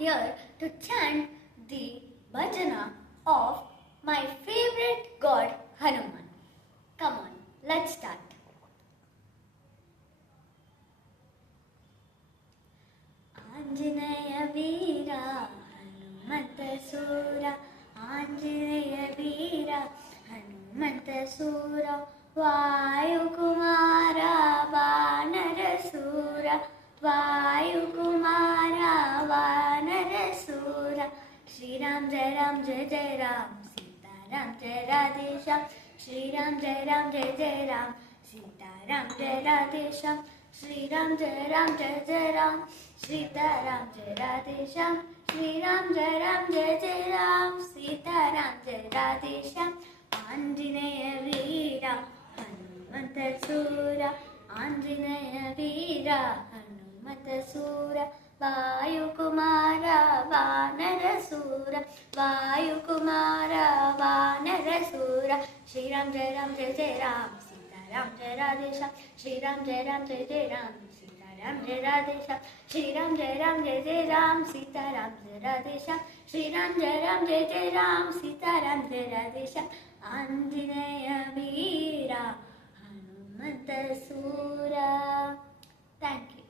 here to chant the bhajana of my favorite god Hanuman. Come on, let's start. Anjaneya Veera Hanumanta Sura, Anjaneya Veera Hanumanta Sura, Vayukumara Vanarasura, Vayukumara Vanarasura. Shri Ram Jai Ram Jai Jai Ram, Sita Ram Jai Radhe Shyam. Shri Ram Jai Ram Jai Jai Ram, Sita Ram Jai Radhe Shyam. Shri Ram Jai Ram Jai Jai Ram, Sita Ram Jai Radhe Shyam. Shri Ram Jai Ram Jai Jai Ram, Sita Ram Jai Radhe Shyam. Anjaneya Veera Hanumanta Sura, Anjaneya Veera Hanumanta Sura, Vayukumara Vanarasura, Vayukumara Vanarasura. Shri Ram Jai Ram Jai Jai Ram, Sita Ram Jai Radhe Shyam. Shri Ram Jai Ram Jai Jai Ram, Sita Ram Jai Radhe Shyam. Shri Ram Jai Ram Jai Jai Ram, Sita Ram Jai Radhe Shyam. Shri Ram Jai Ram Jai Jai Ram, Sita Ram Jai Radhe Shyam. Anjaneya Veera Hanumanta Sura. Thank you.